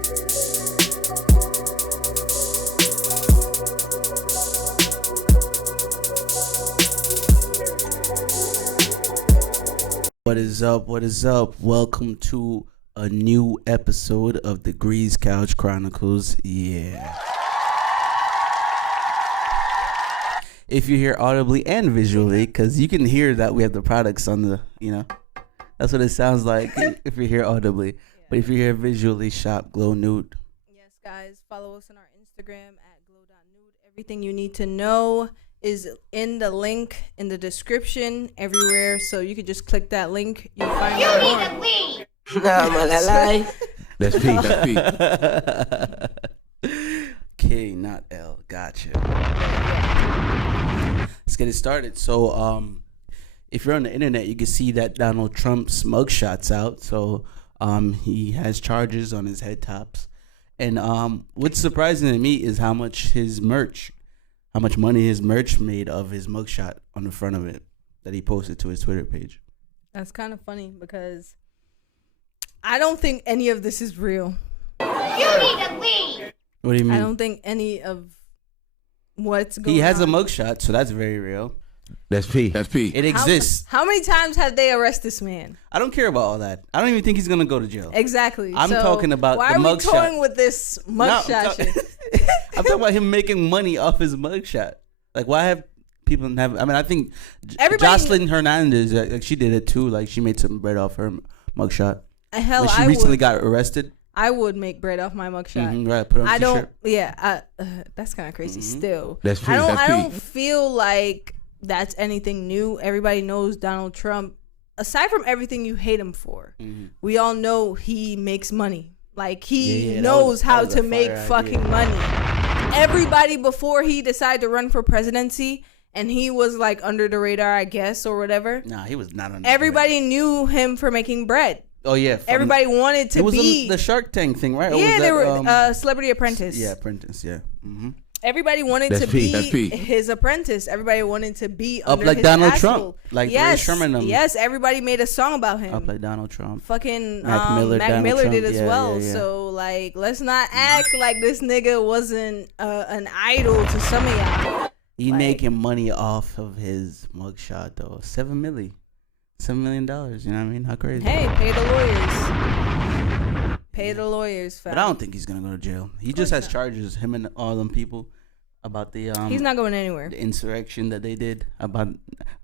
What is up? What is up? Welcome to a new episode of the CouchChronicles. Yeah. If you hear audibly and visually, because you can hear that we have the products on the, that's what it sounds like if you hear audibly. But if you hear visually, shop Glow Nude. Yes, guys, follow us on our Instagram at glow.nude. Everything you need to know is in the link in the description everywhere, so you could just click that link. You'll find out more. Nah, man, I lie. That's P. K, not L. Gotcha. Let's get it started. So, if you're on the internet, you can see that Donald Trump's mugshot's out. So, he has charges on his head tops. And what's surprising to me is how much money his merch made of his mugshot on the front of it that he posted to his Twitter page. That's kind of funny because I don't think any of this is real. You need to leave. What do you mean? I don't think any of what's going on. He has a mugshot, so that's very real. That's P. It exists. How many times have they arrested this man? I don't care about all that. I don't even think he's going to go to jail. Exactly. I'm talking about the mugshot. Why are we toying with this mugshot shit? I'm talking about him making money off his mugshot. Like, why have people have? I mean, I think Jocelyn Hernandez, like, she did it too. Like, she made some bread off her mugshot. Hell, when she recently got arrested. I would make bread off my mugshot. Right, put on I don't. T-shirt. Yeah, that's kind of crazy. Still, That's P. I don't feel like that's anything new. Everybody knows Donald Trump. Aside from everything you hate him for, we all know he makes money. Like, he knows how to make fucking money. Everybody before he decided to run for presidency, and he was like under the radar, I guess, or whatever. Nah, he was not under Everybody knew him for making bread. Oh, yeah. Everybody wanted to be. The Shark Tank thing, right? Yeah, they were Celebrity Apprentice. Yeah, Apprentice, yeah. Mm-hmm. Everybody wanted to be his apprentice. Everybody wanted to be under like his Donald asshole. Trump. Like Ray Sherman. Yes, everybody made a song about him. Up like Donald Trump. Fucking Mac Miller did as yeah, well. Yeah. So, like, let's not act like this nigga wasn't an idol to some of y'all. He making money off of his mugshot, though. $7 million. $7 million. You know what I mean? How crazy. Hey, pay the lawyers. Pay the lawyers, fam. But I don't think he's going to go to jail. He just has charges, him and all them people, about the he's not going anywhere. The insurrection that they did about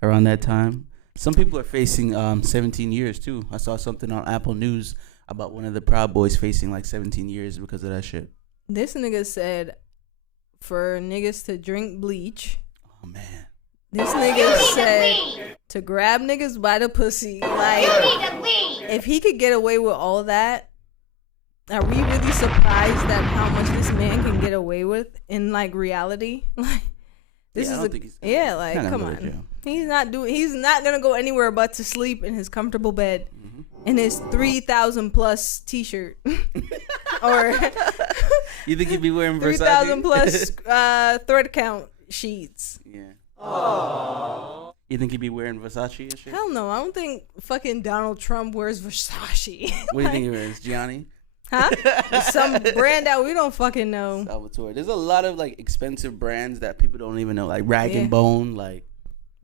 around that time. Some people are facing 17 years too. I saw something on Apple News about one of the Proud Boys facing like 17 years because of that shit. This nigga said for niggas to drink bleach. Oh man. This nigga said to grab niggas by the pussy. Like, if he could get away with all that, are we really surprised at how much this man can get away with in like reality? Like, this is come on. He's not gonna go anywhere but to sleep in his comfortable bed in his 3,000 plus t-shirt. Or you think he'd be wearing 3,000 plus thread count sheets. Yeah. Aww. You think he'd be wearing Versace and shit? Hell no, I don't think fucking Donald Trump wears Versace. What do you think he wears? Gianni? Huh? Some brand that we don't fucking know. Salvatore. There's a lot of like expensive brands that people don't even know, like Rag and Bone. Like,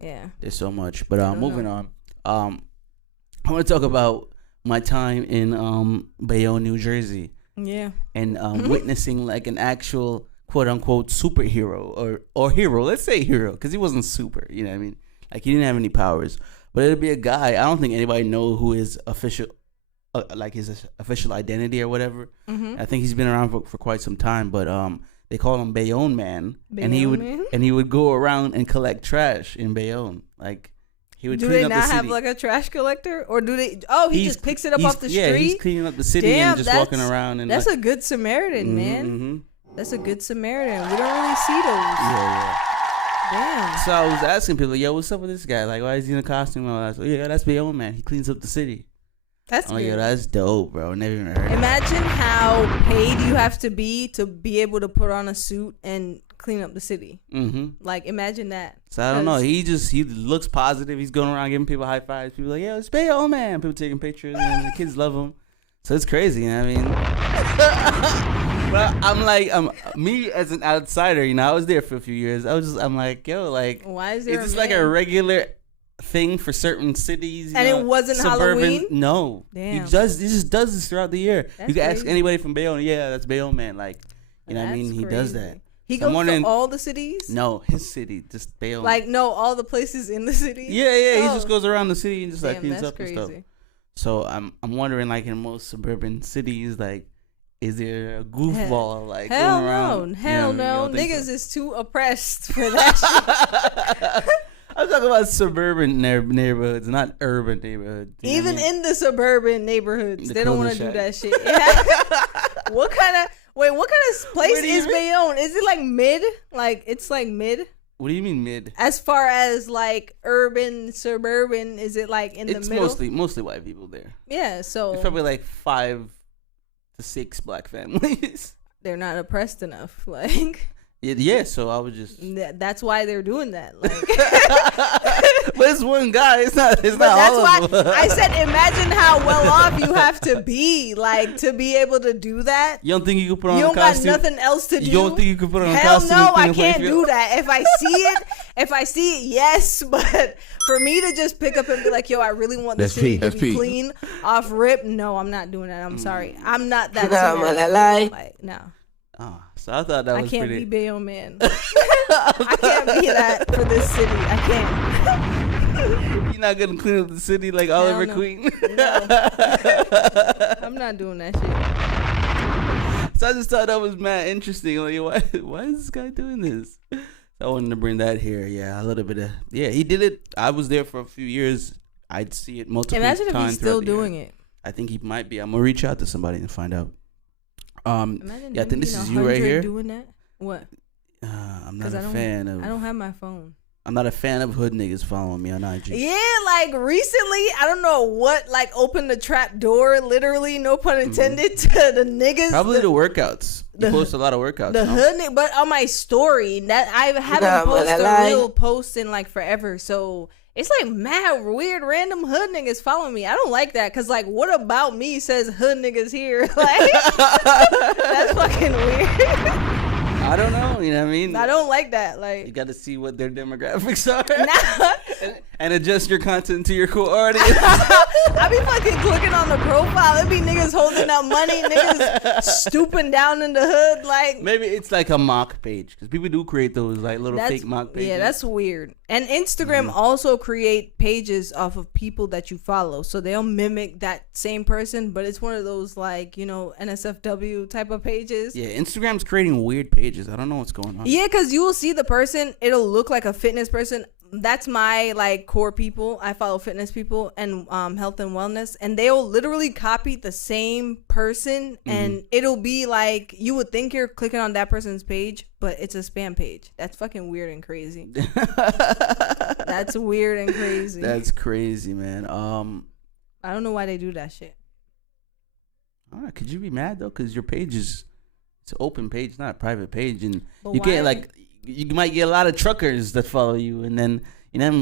there's so much. But moving on. I want to talk about my time in Bayonne, New Jersey. Yeah. And witnessing like an actual quote unquote superhero or hero. Let's say hero, because he wasn't super. You know what I mean? Like, he didn't have any powers. But it'd be a guy. I don't think anybody know who his official. Like his official identity or whatever. I think he's been around for quite some time, but they call him Bayonne Man, and he would go around and collect trash in Bayonne. Like, he would. Do clean they up not the city. have like a trash collector, or do they? Oh, he just picks it up off the street. Yeah, he's cleaning up the city and just walking around. And that's a good Samaritan, man. That's a good Samaritan. We don't really see those. Yeah. Damn. So I was asking people, yo, what's up with this guy? Like, why is he in a costume? And all that? So, yeah, that's Bayonne Man. He cleans up the city. That's good. Yo, that's dope, bro. Never even heard. Imagine how paid you have to be able to put on a suit and clean up the city. Like, imagine that. So I don't know. He looks positive. He's going around giving people high fives. People like, yo, it's Bayonne Man. People taking pictures, and the kids love him. So it's crazy. You know what I mean? But I'm me as an outsider, you know, I was there for a few years. I'm like, yo, like, Why is there this like a regular thing for certain cities? And it wasn't Halloween? No. Damn. He just does this throughout the year. That's you can ask crazy. anybody from Bayonne. Yeah, that's Bayonne, man. Like, you know what I mean? He does that. He So I'm goes wondering- to all the cities? No, his city, just Bayonne. Like, no, all the places in the city? yeah, he Oh. just goes around the city and just like Damn, cleans that's up and crazy. stuff. So I'm wondering, like, in most suburban cities, like, is there a goofball like Hell going around? Hell no. You don't think Niggas so? is too oppressed for that shit. I'm talking about suburban neighborhoods, not urban neighborhoods. You know Even what I mean? in the suburban neighborhoods, The they don't want to do cul-de-sac. that shit. What kind of place Where do you is mean? Bayonne? Is it like mid? Like it's like mid? What do you mean mid? As far as like urban, suburban, is it like in It's the middle? mostly white people there. Yeah, so It's probably like 5 to 6 black families. they're not oppressed enough. Like Yeah, so I was just. that's why they're doing that. Like But it's one guy. It's not. It's But not that's all why of them. I said, imagine how well off you have to be, like, to be able to do that. You don't think you could put on You a don't got costume? nothing else to do. You don't think you could put on a Hell costume? no, and clean I up can't Wakefield? do that. If I see it, yes. But for me to just pick up and be like, yo, I really want the That's city P. to be clean off rip. No, I'm not doing that. I'm sorry. I'm not that. Nah, serious. malalai. Like, no. Oh, so I thought that I was can't pretty. be Bayonne man. I can't be that for this city. I can't. You're not gonna clean up the city like Oliver no. Queen. No. I'm not doing that shit. So I just thought that was mad interesting. Like, why is this guy doing this? So I wanted to bring that here. Yeah, a little bit of. Yeah, he did it. I was there for a few years. I'd see it multiple Imagine if times. he's still throughout the year. doing it. I think he might be. I'm gonna reach out to somebody and find out. Imagine Yeah, I him think this being is you right 100 here. doing that. What? I'm not 'Cause a fan of. I don't have my phone. I'm not a fan of hood niggas following me on IG. Yeah, like recently, I don't know what like opened the trap door, literally, no pun intended, to the niggas. Probably the workouts. You post a lot of workouts. the no? hood nigga, but on my story, that I haven't Nah, posted a malalai. real post in like forever. So it's like mad weird random hood niggas following me. I don't like that because like what about me says hood niggas here? Like that's fucking weird. I don't know. You know what I mean? I don't like that. You Like got to see what their demographics are nah. and adjust your content to your core audience. I be fucking clicking on the profile. It be niggas holding out money, niggas stooping down in the hood. Like Maybe it's like a mock page because people do create those like little that's fake mock pages. yeah, that's weird. And Instagram Mm-hmm. also create pages off of people that you follow, so they'll mimic that same person. But it's one of those like NSFW type of pages. Yeah, Instagram's creating weird pages. I don't know what's going on. Yeah, because you will see the person, it'll look like a fitness person. That's my like core people. I follow fitness people and health and wellness, and they'll literally copy the same person, and it'll be like you would think you're clicking on that person's page, but it's a spam page. That's fucking weird and crazy. That's weird and crazy. That's crazy, man. I don't know why they do that shit. Could you be mad though? Because your page is it's an open page, it's not a private page, and But you why- can't like you might get a lot of truckers that follow you, and then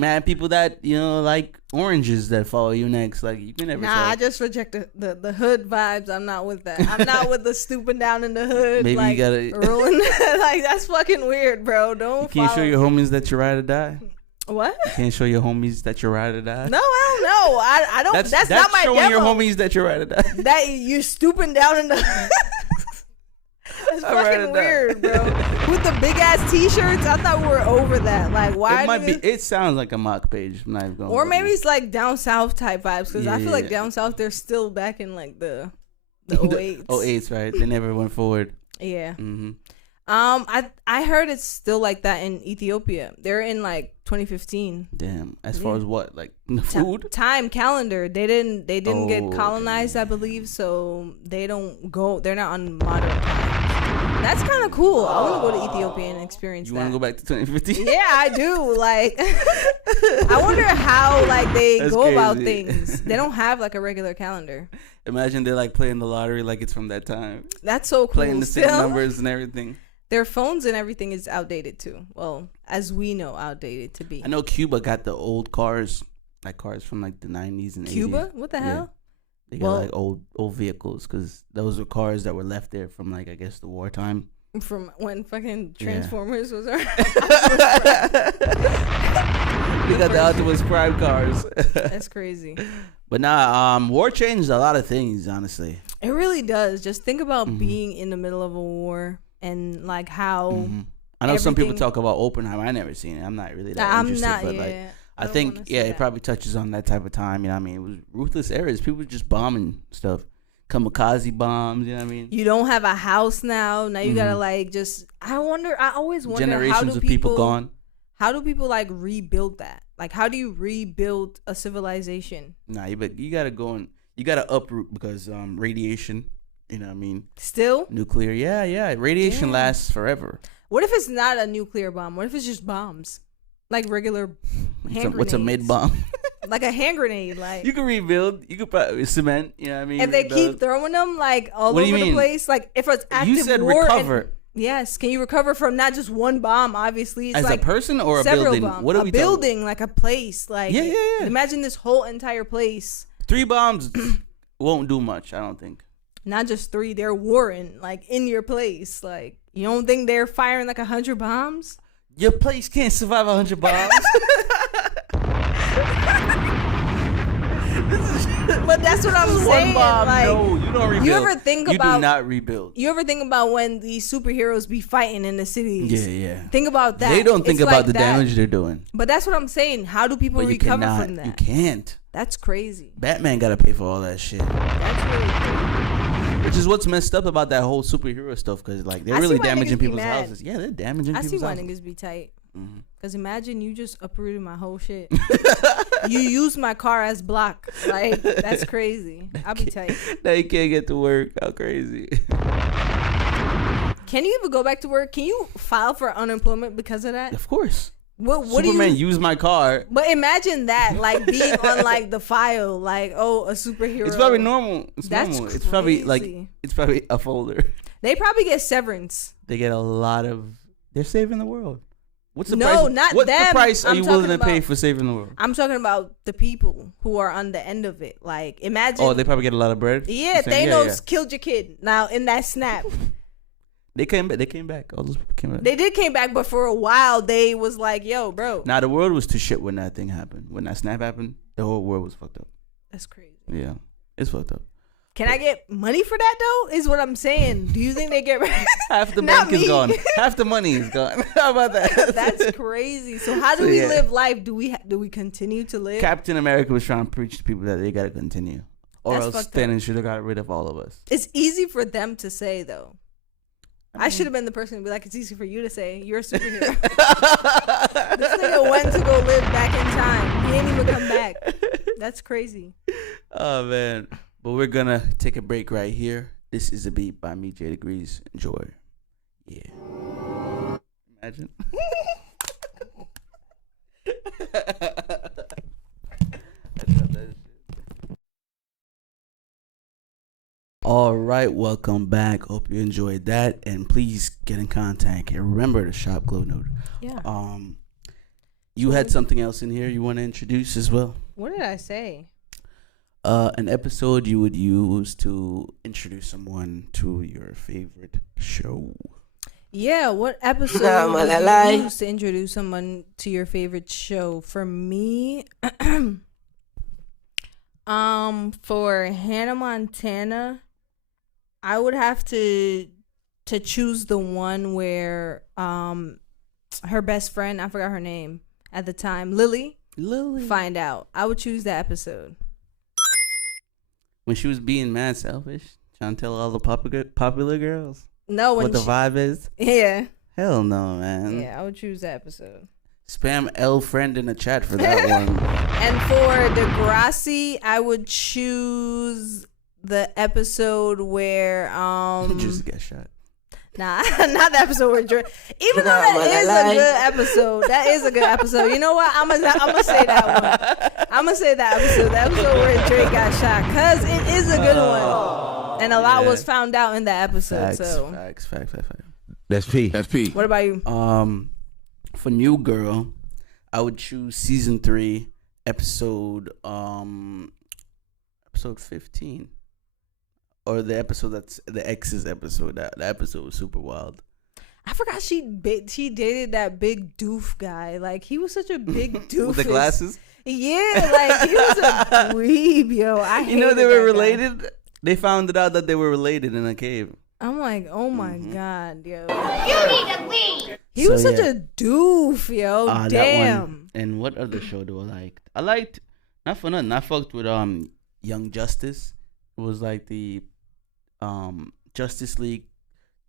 mad people that like oranges that follow you next. Like you can never Nah, tell. I just reject the hood vibes. I'm not with that. I'm not with the stooping down in the hood. Maybe you like, gotta- rolling. Like that's fucking weird, bro. Don't You can't show follow- your homies that you ride or die. What? You can't show your homies that you ride or die. No, I don't know. I don't. That's not my showing demo. your homies that you ride or die. That you stooping down in the. That's I ride or fucking die. weird, bro. With the big ass t-shirts, I thought we were over that. Like, why? It might be. niggas- It sounds like a mock page. I'm not even gonna Or lie. maybe it's like down south type vibes because I feel like Yeah. down south they're still back in like the 08s. 08s, right? They never went forward. Yeah. Mm-hmm. I heard it's still like that in Ethiopia. They're in like 2015. Damn. As far Yeah. as what, like the food? Time calendar. They didn't Oh, get colonized, I believe, so they don't go. They're not on modern times. That's kind of cool. I want to go to Ethiopia and experience You that. want to go back to 2015? Yeah, I do. Like, I wonder how like they That's go about crazy. things. They don't have like a regular calendar. Imagine they're like playing the lottery like it's from that time. That's so cool. Playing the same Still, numbers and everything. their phones and everything is outdated too. Well, as we know, outdated to be. I know Cuba got the old cars, like cars from like the 90s and 80s. Cuba? What the Yeah. hell? They got like old vehicles because those were cars that were left there from like I guess the wartime. From when fucking Transformers was around. We got the Optimus Prime cars. That's crazy. But nah, war changed a lot of things, honestly. It really does. Just think about being in the middle of a war and like how. I know some people talk about Oppenheimer. I never seen it. I'm not really that interested. But like, I think it probably touches on that type of time. You know what I mean? It was ruthless eras. People were just bombing stuff. Kamikaze bombs, you know what I mean? You don't have a house now. Now you gotta like just. I always wonder generations of people gone. How do people like rebuild that? Like, how do you rebuild a civilization? Nah, you gotta go and you gotta uproot because radiation. You know what I mean? Still nuclear. Yeah. Radiation lasts forever. What if it's not a nuclear bomb? What if it's just bombs, like regular hand grenades? What's a mid bomb? Like a hand grenade, like you can rebuild. You could probably cement. You know what I mean? If they keep throwing them like all over the place, like if it's active you said war recover. Yes, can you recover from not just one bomb? Obviously, it's as like a person or a several building. Bombs. What are we a building, like a place, like yeah. Imagine this whole entire place. 3 bombs won't do much. I don't think. Not just 3, they're warring like in your place. Like you don't think they're firing like 100 bombs? Your place can't survive 100 bombs. But that's what I'm saying. One bomb, like, no, you don't rebuild. You ever think you about? Do not rebuild. You ever think about when these superheroes be fighting in the cities? Yeah. Think about that. They don't think it's about like the that. damage they're doing. But that's what I'm saying. How do people recover from that? You can't. That's crazy. Batman got to pay for all that shit. That's really crazy. Which is what's messed up about that whole superhero stuff, because like they're really damaging people's houses. Yeah, they're damaging people's houses. I see why niggas be tight. Because imagine you just uprooted my whole shit. You use my car as block. Like, that's crazy. I'll be tight. Now you can't get to work. How crazy. Can you even go back to work? Can you file for unemployment because of that? Of course. What Superman used my car. But imagine that, like being on like the file, like a superhero. It's probably normal. That's normal. crazy. It's probably a folder. They probably get severance. They get a lot of. They're saving the world. What's the no, price? not what them. The price are I'm you willing to about, pay for saving the world? I'm talking about the people who are on the end of it. Like, imagine. Oh, they probably get a lot of bread. Yeah, Thanos killed your kid. Now in that snap. They came back. They came back. All those people came back. They did came back, but for a while they was like, "Yo, bro." Nah, the world was to shit when that thing happened. When that snap happened, the whole world was fucked up. That's crazy. Yeah, it's fucked up. Can I get money for that though? Is what I'm saying. Do you think they get half the bank is gone? Half the money is gone. How about that? That's crazy. So how do we live life? Do we continue to live? Captain America was trying to preach to people that they gotta continue, or else Thanos should have got rid of all of us. It's easy for them to say though. I should have been the person to be like, it's easy for you to say. You're a superhero. This nigga went to go live back in time. He ain't even come back. That's crazy. Oh, man. But we're going to take a break right here. This is a beat by me, J Degrees. Enjoy. Yeah. Imagine. All right, welcome back. Hope you enjoyed that, and please get in contact and remember to shop Glow Nude. Yeah. You had something else in here you want to introduce as well? What did I say? An episode you would use to introduce someone to your favorite show. Yeah, what episode would you use to introduce someone to your favorite show? For me, for Hannah Montana, I would have to choose the one where her best friend, I forgot her name at the time, Lily find out. I would choose that episode. When she was being mad selfish, trying to tell all the popular girls. No, when what the vibe is. Yeah. Hell no, man. Yeah, I would choose that episode. Spam L friend in the chat for that one. And for Degrassi, I would choose the episode where just get shot. Nah, not the episode where Drake. Even though that is a good episode, that is a good episode. You know what? I'm gonna say that one. I'm gonna say that episode. The episode where Drake got shot, cause it is a good one, and a lot was found out in that episode. Facts. That's P. What about you? For New Girl, I would choose season 3, episode episode 15, or the episode that's the ex's episode. That episode was super wild. I forgot she dated that big doof guy. Like, he was such a big doofus. With the glasses. Yeah, like he was a dweeb, yo. I You know they were hated that related. guy. They found it out that they were related in a cave. I'm like, oh my god, yo. You need to leave. He was such a doof, yo. That Damn. one. And what other show do I like? I liked, not for nothing, I fucked with Young Justice. It was like the Justice League,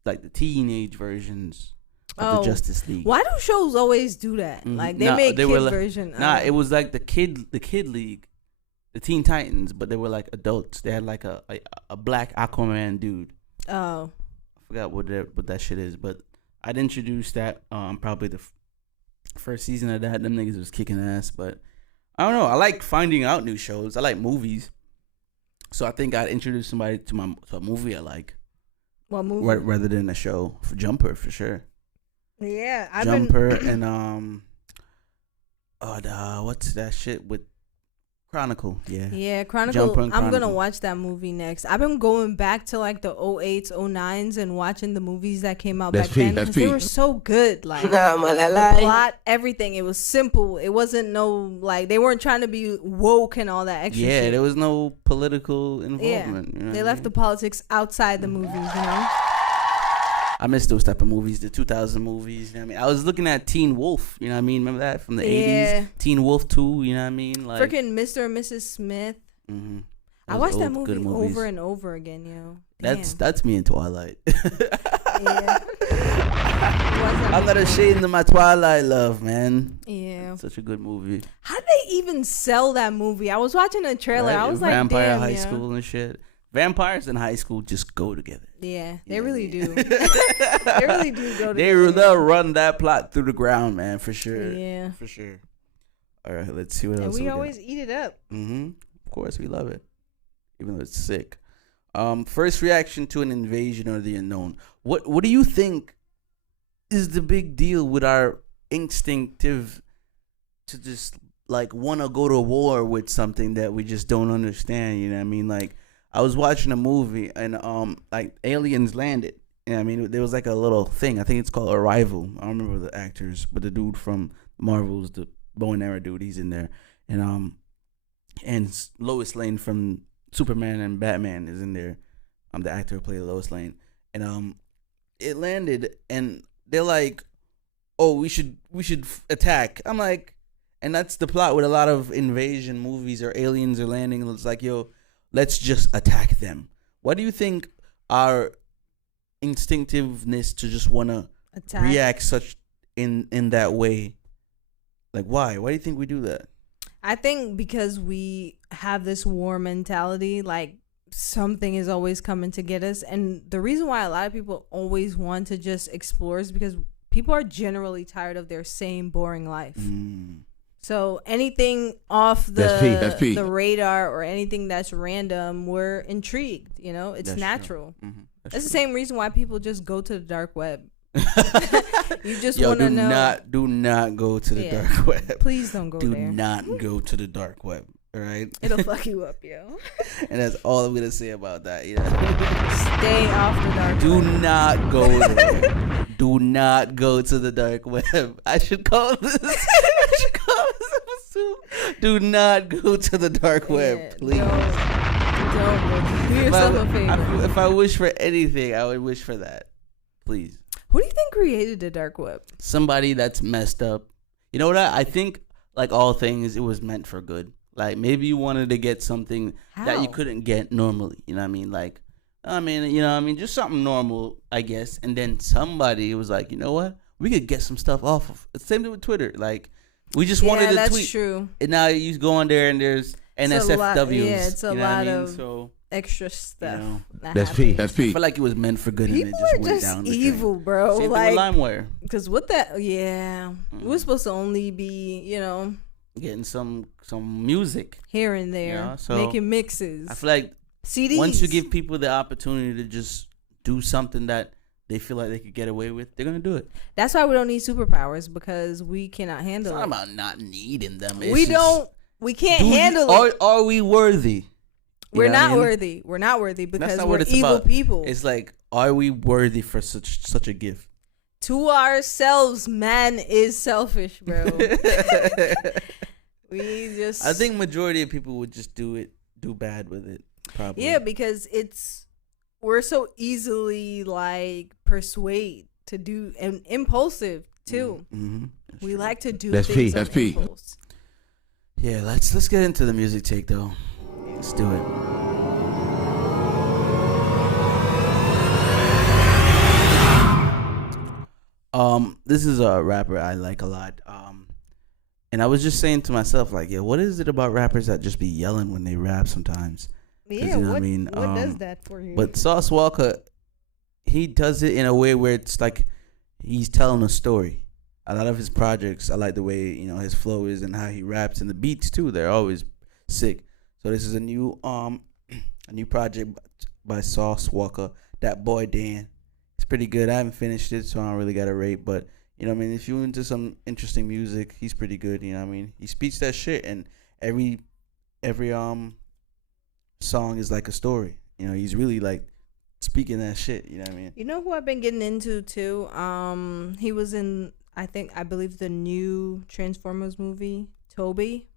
like the teenage versions of the Justice League. Why do shows always do that? Like they made kid version. It was like the kid league, the Teen Titans, but they were like adults. They had like a black Aquaman dude. Oh, I forgot what that shit is, but I'd introduced that probably the first season of that. Them niggas was kicking ass, but I don't know. I like finding out new shows. I like movies, so I think I'd introduce somebody to a movie I like. What movie? Rather than a show. For Jumper, for sure. Yeah, Jumper and what's that shit with Chronicle? Yeah, Chronicle. I'm gonna watch that movie next. I've been going back to like the 08s, 09s and watching the movies that came out back then because they were so good. Like the plot, everything. It was simple. It wasn't like they weren't trying to be woke and all that extra shit. There was no political involvement. Yeah, you know they left the politics outside the movies. You know. I miss those type of movies, the 2000 movies. You know what I mean? I was looking at Teen Wolf. You know what I mean? Remember that from the 80s? Teen Wolf 2. You know what I mean? Like freaking Mr. and Mrs. Smith. Mm-hmm. I watched that movie over and over again, yo. That's me in Twilight. Yeah. I'm not ashamed of my Twilight love, man. Yeah. Such a good movie. How did they even sell that movie? I was watching a trailer. Right? I was like, Vampire damn, High School and shit. Vampires in high school just go together. Yeah, they really do. They really do go together. They'll run that plot through the ground, man, for sure. Yeah. For sure. All right, let's see what else we always eat it up. Mm-hmm. Of course, we love it. Even though it's sick. First reaction to an invasion or the unknown. What do you think is the big deal with our instinctive to just like want to go to war with something that we just don't understand? You know what I mean? Like, I was watching a movie and like aliens landed. You know what I mean? There was like a little thing. I think it's called Arrival. I don't remember the actors, but the dude from Marvel's, the bow and arrow dude, he's in there. And Lois Lane from Superman and Batman is in there. The actor who played Lois Lane. And it landed and they're like, "Oh, we should attack." I'm like, and that's the plot with a lot of invasion movies or aliens are landing. It's like, yo, let's just attack them. Why do you think our instinctiveness to just want to react such in that way? Like, why? Why do you think we do that? I think because we have this war mentality, like something is always coming to get us. And the reason why a lot of people always want to just explore is because people are generally tired of their same boring life. So anything off the radar or anything that's random, we're intrigued. You know, it's natural. That's the same reason why people just go to the dark web. You just want to know. Do not go to the dark web. Please don't go there. Do not go to the dark web. All right, it'll fuck you up, yo. And that's all I'm gonna say about that. You know? Stay off the dark web. Do not go there. Do not go to the dark web. I should call this. Episode. Do not go to the dark web, please. Don't. Do yourself a favor. If I wish for anything, I would wish for that. Please. Who do you think created the dark web? Somebody that's messed up. You know what? I think, like all things, it was meant for good. Like, maybe you wanted to get something that you couldn't get normally. You know what I mean? Like, just something normal, I guess. And then somebody was like, you know what? We could get some stuff off of. It's the same thing with Twitter. Like, we just wanted to tweet. Yeah, that's true. And now you go on there and there's NSFWs. It's a lot of extra stuff. You know, that's P. I feel like it was meant for good. People and it just went down the evil, drain. bro. Same like, thing with LimeWire. Because what that, we're supposed to only be, getting some music here and there, so making mixes. I feel like CDs. Once you give people the opportunity to just do something that they feel like they could get away with, they're gonna do it. That's why we don't need superpowers, because we cannot handle it. It's not about not needing them. We can't handle it. Are we worthy? We're not worthy. We're not worthy because not we're what it's evil about. people. It's like, are we worthy for such a gift? To ourselves, man is selfish, bro. We just. I think majority of people would just do bad with it. Probably. Yeah, because we're so easily like persuade to do and impulsive too. Mm-hmm. We like to do That's things P. That's on P. impulse. Yeah, let's get into the music take though. Let's do it. This is a rapper I like a lot. And I was just saying to myself, like, yeah, what is it about rappers that just be yelling when they rap sometimes? Yeah, you know what, what I mean? what does that for you? But Sauce Walker, he does it in a way where it's like he's telling a story. A lot of his projects, I like the way, you know, his flow is and how he raps, and the beats too. They're always sick. So this is a new project by Sauce Walker. That boy Dan, it's pretty good. I haven't finished it, so I don't really got a rate. But you know what I mean, if you're into some interesting music, he's pretty good. You know what I mean, he speaks that shit, and every song is like a story. You know, he's really like speaking that shit. You know what I mean? You know who I've been getting into too? He was in I believe the new Transformers movie, Toby.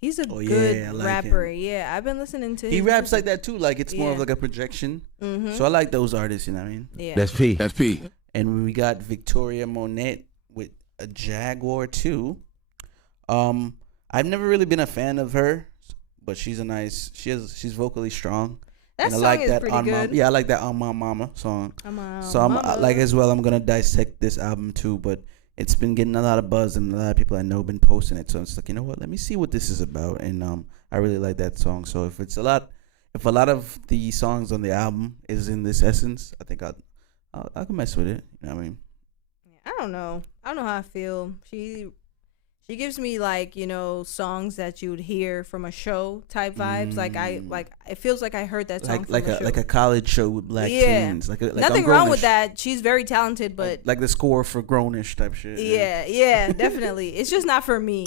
He's a good rapper. Him. Yeah, I've been listening to him. He raps like that too. Like it's more of like a projection. Mm-hmm. So I like those artists. You know what I mean? Yeah. That's P. That's P. And we got Victoria Monet with a Jaguar too. I've never really been a fan of her, but she's she's vocally strong. That and song I like is that pretty good. I like that On My Mama song. So Mama. like as well, I'm gonna dissect this album too, but it's been getting a lot of buzz and a lot of people I know been posting it. So it's like, you know what? Let me see what this is about. And I really like that song. So if a lot of the songs on the album is in this essence, I think I can mess with it. You know what I mean? I don't know how I feel. She gives me like, you know, songs that you would hear from a show type vibes. Like it feels like I heard that song from a show. Like a college show with black teens. Like nothing wrong with that. She's very talented, but like the score for Grownish type shit. Yeah, definitely. It's just not for me.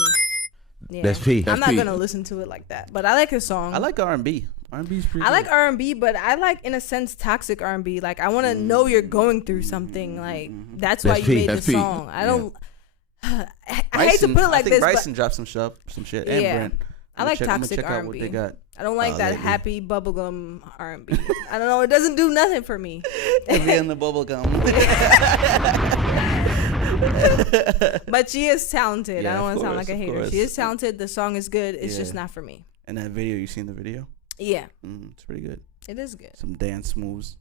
Yeah. That's P. I'm not gonna listen to it like that. But I like his song. I like R&B. R&B's pretty good. I like R&B, but I like, in a sense, toxic R&B. Like, I want to know you're going through something. Like, that's why you made the song. I don't. I hate to put it like this, Bryson but dropped some shit. And yeah, Brent. I like toxic R&B. I don't like that happy bubblegum R&B. I don't know. It doesn't do nothing for me. Heavy in the bubblegum. But she is talented. Yeah, I don't want to sound course, like a hater. course. She is talented. The song is good. It's just not for me. And that video, you seen the video? Yeah, It's pretty good. it is good. Some dance moves.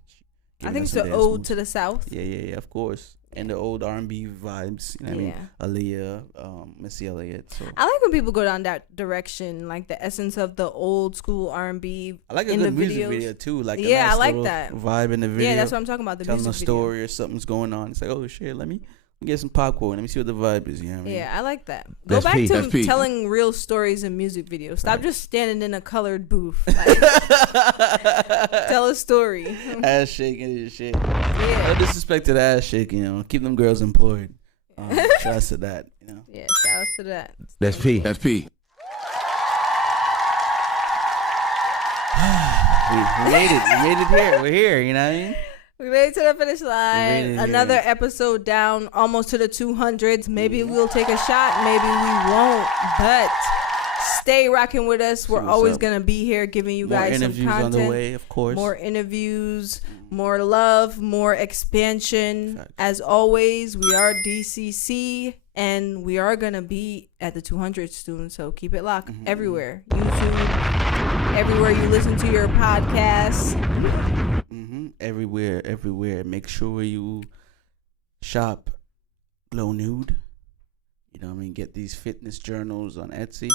I think it's the ode to the South. Yeah, of course. And the old R&B vibes. You know what I mean? Aaliyah, Missy Elliott. So I like when people go down that direction, like the essence of the old school R&B. I like a good music video too. Like yeah, nice I like that vibe in the video. Yeah, that's what I'm talking about. The telling music a story or something's going on. It's like, oh shit, let me get some popcorn. Let me see what the vibe is. You know what I mean? Yeah, I like that. That's Go back P. to That's P. telling real stories in music videos. Stop just standing in a colored booth. Like, tell a story. Ass shaking and shit. Yeah. No disrespect to the ass shaking. You know, keep them girls employed. Shout out to that. You know. Yeah, shout out to that. That's P. That's P. We made it. We made it here. We're here. You know what I mean? We made it to the finish line. it Another here. episode down, almost to the 200s. Maybe we'll take a shot. Maybe we won't. But stay rocking with us. We're what's always up. going to be here giving you More guys some interviews content. on the way, of course. More interviews, more love, more expansion. Facts. As always, we are DCC, and we are going to be at the 200 soon. So keep it locked everywhere. YouTube, everywhere you listen to your podcasts. Everywhere. Make sure you shop Glow Nude. You know what I mean? Get these fitness journals on Etsy.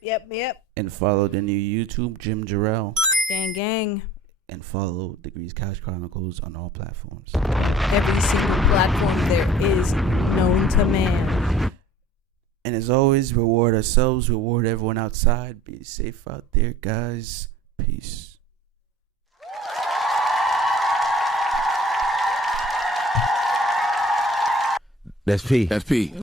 Yep. And follow the new YouTube, Jim Jarrell. Gang. And follow Degrees Couch Chronicles on all platforms. Every single platform there is known to man. And as always, reward ourselves, reward everyone outside. Be safe out there, guys. Peace. That's P. That's P.